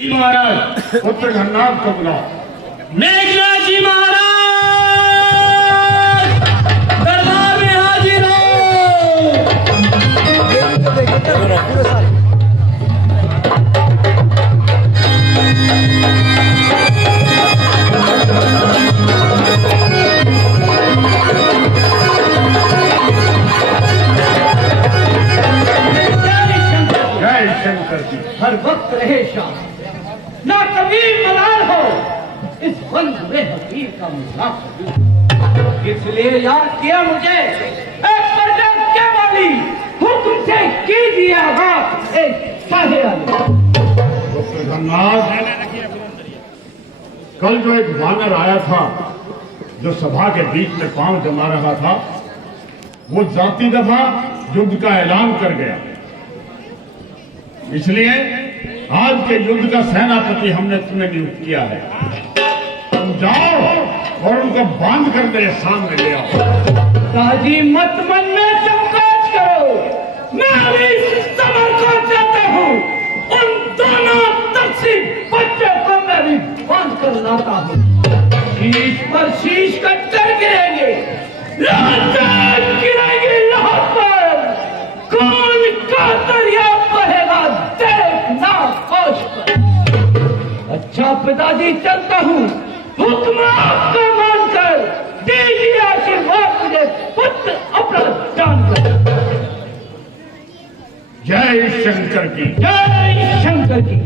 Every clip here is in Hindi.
महाराज पुत्र घननाथ को बुलाओ। मेघनाथ जी महाराज दरबार में हाजिर हो। जय शंकर जी। हर वक्त रहे शाम ना कबीर मलाल हो इस बंद में हकीर का मजाक इसलिए याद किया मुझे एक पर्दा के वाली हुक्म से कीजिए आगाज एक साहे आले। पुत्र घननाथ, कल जो एक वानर आया था जो सभा के बीच में पांव जमा रहा था, वो जाती दफा युद्ध का ऐलान कर गया। इसलिए आज के युद्ध का सेनापति हमने तुम्हें नियुक्त किया है। तुम जाओ और उनको बांध कर मेरे सामने ले आओ। ताजी मत मन में संकोच करो, मैं अभी समर को चाहता हूँ। उन दोनों तकसीम बच्चों को मैं भी बांध कर लाता हूँ। शीश पर शीश कट कर गिरेंगे, लाचार गिरेंगे लाहौर पर। कौन का दरिया बहेगा देखना होश पर। अच्छा पिताजी चलता हूँ, हुक्म आपका मानकर दीजिए आशीर्वाद मुझे पुत्र अपना जानकर। जय शंकर की। जय शंकर की।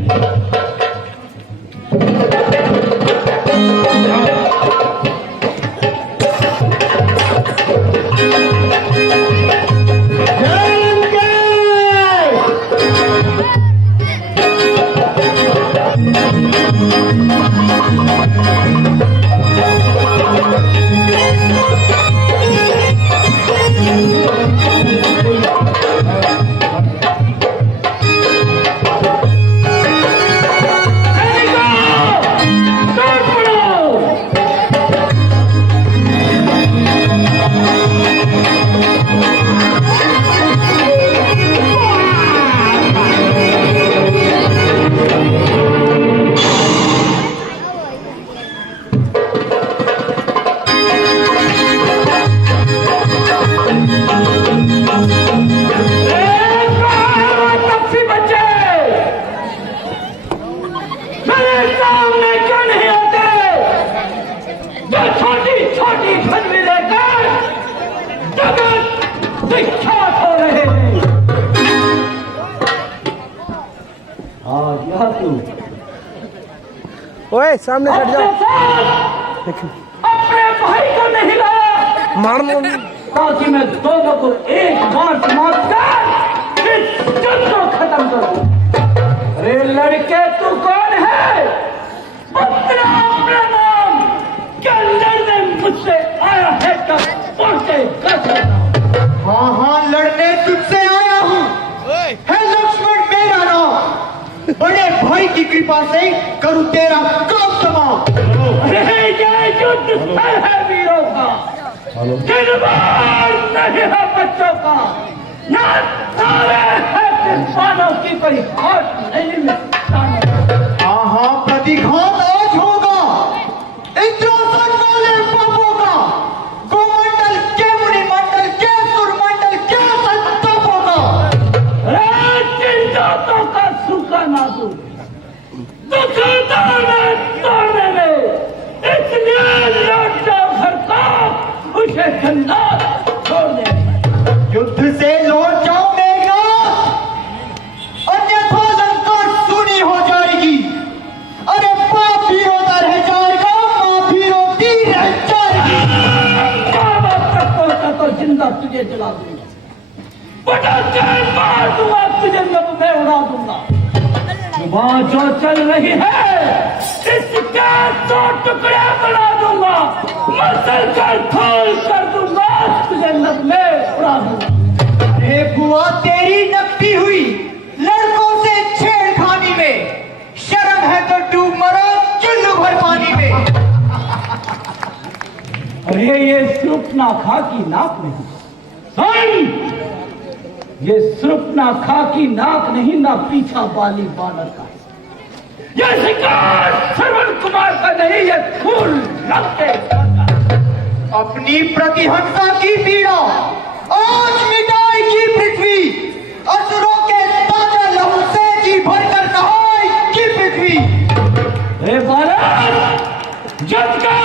ओए सामने हट जाओ। अपने भाई को नहीं लाया मार ताकि मैं दोनों को एक बार समाप्त कर इस जंग को खत्म करूं। अरे लड़के तू कौन है? अपना अपना नाम क्या लड़ने मुझसे आया है तब पहुंचे हाँ हाँ लड़ने तुझसे आया हूँ। है लक्ष्मण मेरा नाम। बड़े भाई की कृपा से करूँ तेरा काम तमाम। अरे ये युद्ध स्थल है वीरों का, दिलवार नहीं है बच्चों का। ना सारे है किसानों की कोई होश नहीं मिलता। हाँ हाँ प्रतिघात आज होगा इंद्रासन वाले पापों का। गोमंडल के मुनिमंडल के सुरमंडल के संतापों का। अरे जिन जातों का सूखा नाजुक दुखदार है तोड़ने में, इसलिए लौट जाओ घर को उसे जन्नत छोड़ने में। युद्ध से लौट जाओ मेघनाथ, अन्यथा लंका सूनी हो जाएगी। अरे बाप भी रोता रह जाएगा, माँ भी रोती रह जाएगी। बाबा तक पहुंचा तो जिंदा तुझे जला दूंगा, बड़ा चैन मार दूंगा तुझे, लब में उड़ा दूंगा। जुबान जो चल रही है इसके 100 टुकड़े बना दूंगा, मसल कर खोल कर दूंगा तुझे, लब में उड़ा दूंगा। हे बुआ तेरी नकती हुई लड़कों से छेड़खानी में, शर्म है तो डूब मरो चुल्लू भर पानी में। अरे ये सुपना खा की नाक नहीं सुन, ये सिर्फ ना खाकी नाक नहीं, ना पीछा बाली बानर का है। यह शिकार श्रवण कुमार का नहीं, यह फूल लगते अपनी प्रतिहंसा की पीड़ा आज मिटाएगी पृथ्वी, असुरों के ताजा लहू से जी भरकर नहाएगी पृथ्वी। हे बालक, जब कर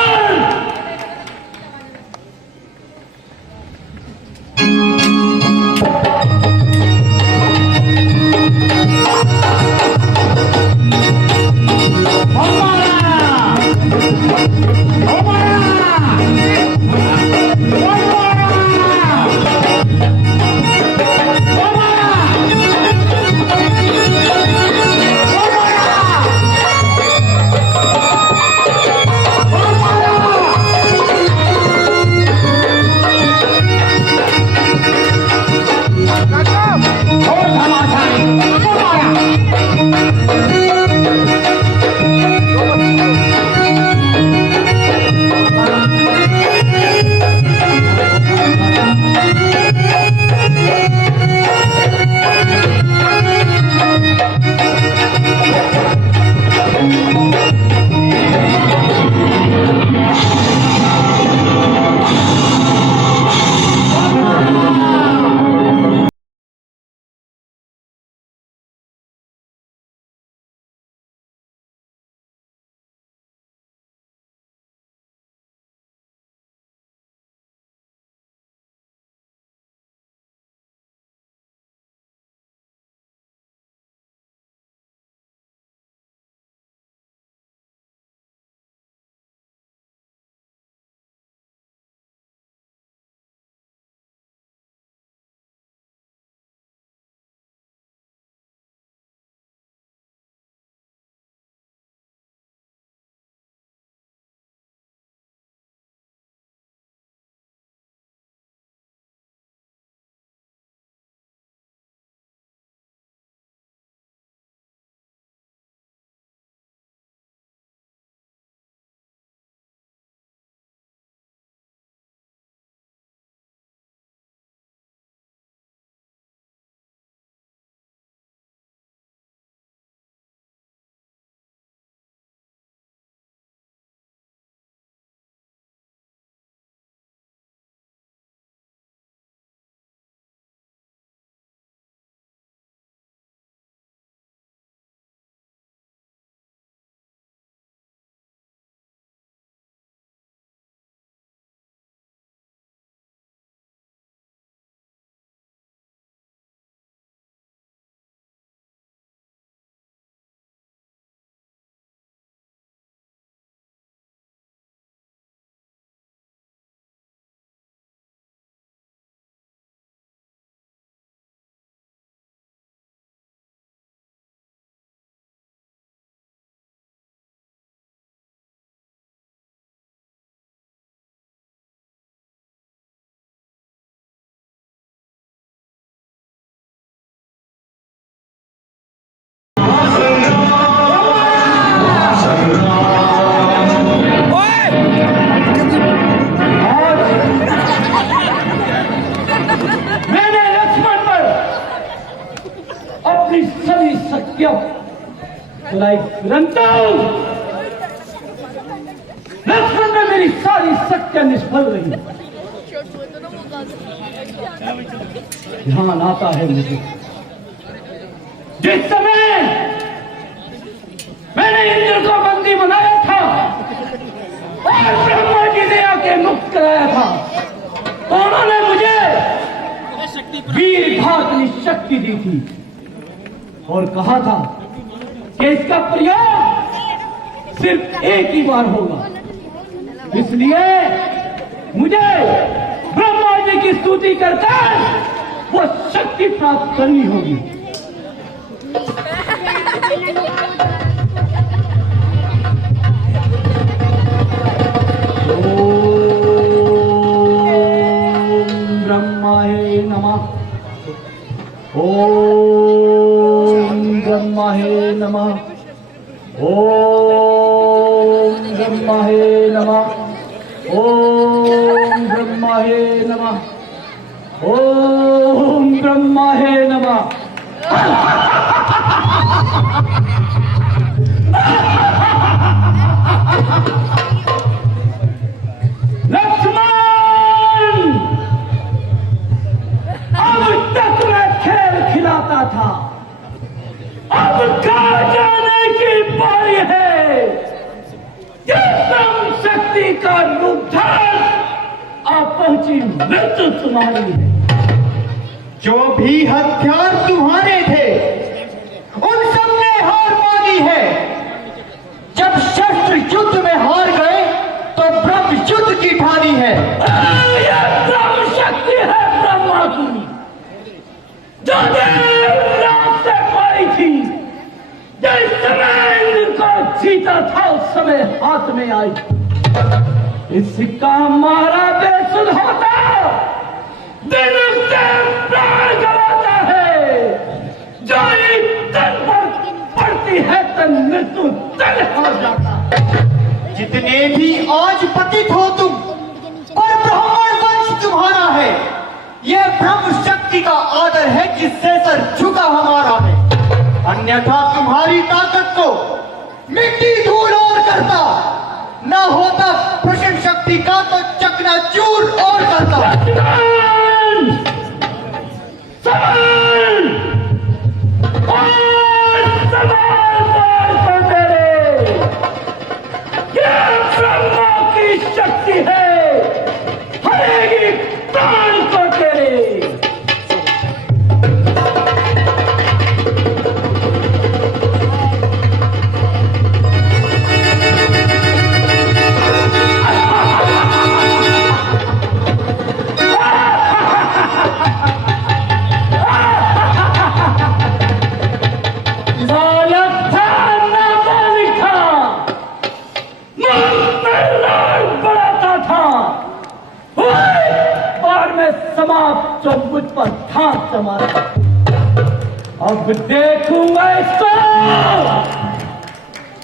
लक्ष्मण में मेरी सारी शक्तियां निष्फल रही। ध्यान आता है मुझे जिस समय मैंने इंद्र को बंदी बनाया था और ब्रह्मा जी ने आके मुक्त कराया था, तो उन्होंने मुझे वीर भातनी शक्ति दी थी और कहा था कि इसका प्रयोग सिर्फ एक ही बार होगा, इसलिए मुझे ब्रह्मा जी की स्तुति करके वो शक्ति प्राप्त करनी होगी। ओम ब्रह्माय नमः। ओम ब्रह्माय नमः। ओम ब्रह्माय नमः। ओम ब्रह्माय नमः। ओम ब्रह्माय नमः। पहुंची मृत्यु तुम्हारी है। जो भी हथियार तुम्हारे थे उन सब ने हार मानी है। जब शस्त्र युद्ध में हार गए तो ब्रह्म युद्ध की ठानी है। यह ब्रह्म शक्ति है ब्रह्मा की, जो देव रात से पाई थी। जिस समय इंद्र को जीता था उस समय हाथ में आई। इसका मारा बेसुध होता, दिन उससे प्राण गवाता है। जो एक तन पर पड़ती है तन मृत्यु तन हो जाता है। जितने भी आज पतित हो तुम, पर ब्राह्मण वंश तुम्हारा है। यह ब्रह्म शक्ति का आदर है जिससे सर झुका हमारा है। अन्यथा तुम्हारी ताकत को मिट्टी धूल और करता, न होता प्रचंड शक्ति का तो चकनाचूर और करता। ब्रह्मा की शक्ति है, हरेगी प्राण को तेरे। समाप्त जो मुझ पर ठाक समारा। अब देखूंगा इसको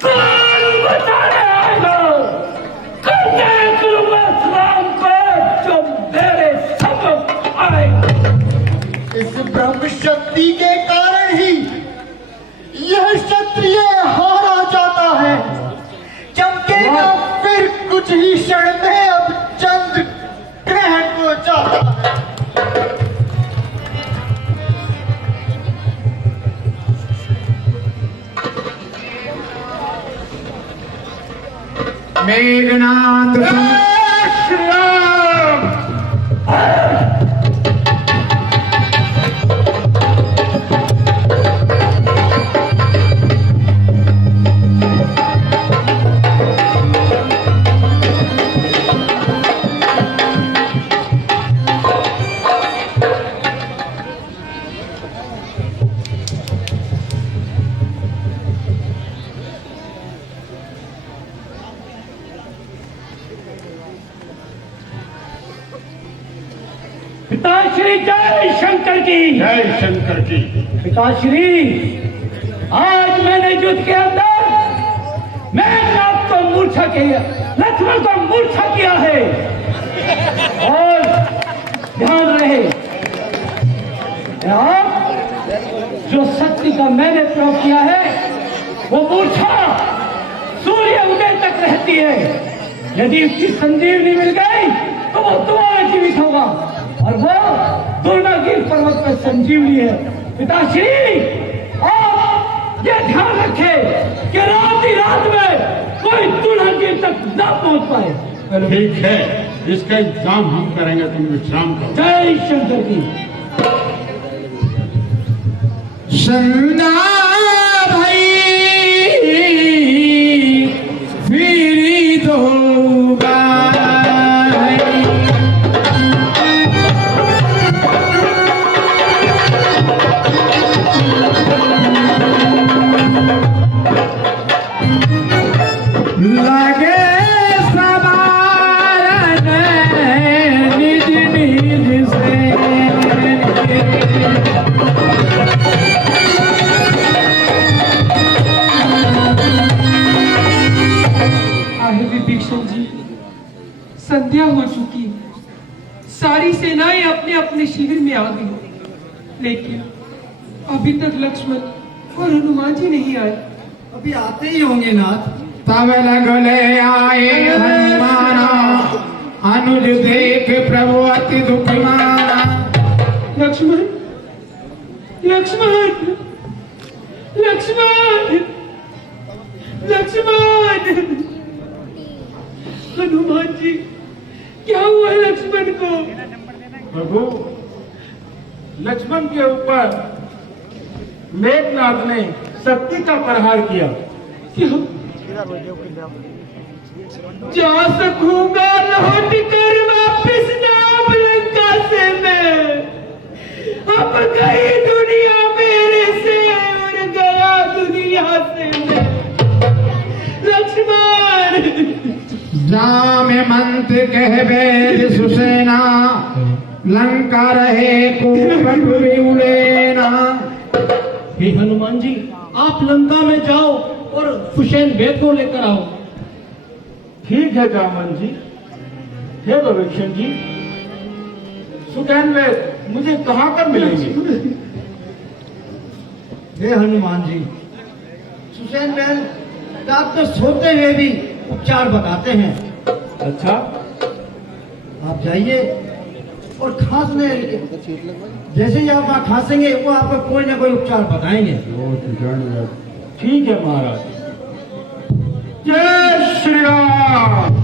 कौन बचाने आएगा। कल देख लूंगा इस राम को जो मेरे सम्मुख आएगा। इस ब्रह्म शक्ति के कारण ही यह क्षत्रिय हारा जाता है। चमकेगा फिर कुछ ही क्षण में अब चंद्र ग्रहण हो जाता है। मेघनाथ श्री राम। पिताश्री जय शंकर की। जय शंकर की। पिताश्री, आज मैंने युद्ध के अंदर मेघनाथ को मूर्छा किया, लक्ष्मण को मूर्छा किया है। और ध्यान रहे, जो शक्ति का मैंने प्रयोग किया है वो मूर्छा सूर्य उदय तक रहती है। यदि उसकी संजीवनी मिल गई तो वो दोबारा जीवित होगा, और वो दुर्नागिर पर्वत पर संजीवनी है। पिताश्री, आप ये ध्यान रखें कि रात ही रात में कोई दुर्नागिर तक न पहुंच पाए। ठीक है, इसका इंतजाम हम करेंगे, तुम विश्राम करो। जय शंकर की। शरणा भाई फिरी दो लगे सवारन निज निज से। आहे विभीषण जी, संध्या हो चुकी, सारी सेनाएं अपने अपने शिविर में आ गई, लेकिन अभी तक लक्ष्मण और हनुमान जी नहीं आए। अभी आते ही होंगे नाथ। तब लगले आए हनुमाना, अनुज देख प्रभु अति दुख माना। लक्ष्मण, लक्ष्मण, लक्ष्मण, लक्ष्मण। हनुमान जी, क्या हुआ लक्ष्मण को। प्रभु, लक्ष्मण के ऊपर मेघनाथ ने शक्ति का प्रहार किया। क्यों? जा सकूंगा लौट कर वापिस नाम लंका से मैं। अब गई दुनिया मेरे से और गया दुनिया से मैं। लक्ष्मण जाम मंत्र कह वेद सुसेना, लंका रहे कुपट उड़ेना। हे हनुमान जी, आप लंका में जाओ और हुसैन वेद को लेकर आओ। ठीक है जामन जी। हे भविष्य जी, सुकैन वेद मुझे कहाँ पर मिलेंगे? हे हनुमान जी, सुसैन महल डॉक्टर सोते हुए भी उपचार बताते हैं। अच्छा, आप जाइए और खांसने, जैसे ही आप वहाँ खांसेंगे वो आपको कोई ना कोई उपचार बताएंगे। ठीक है महाराज। जय श्री राम।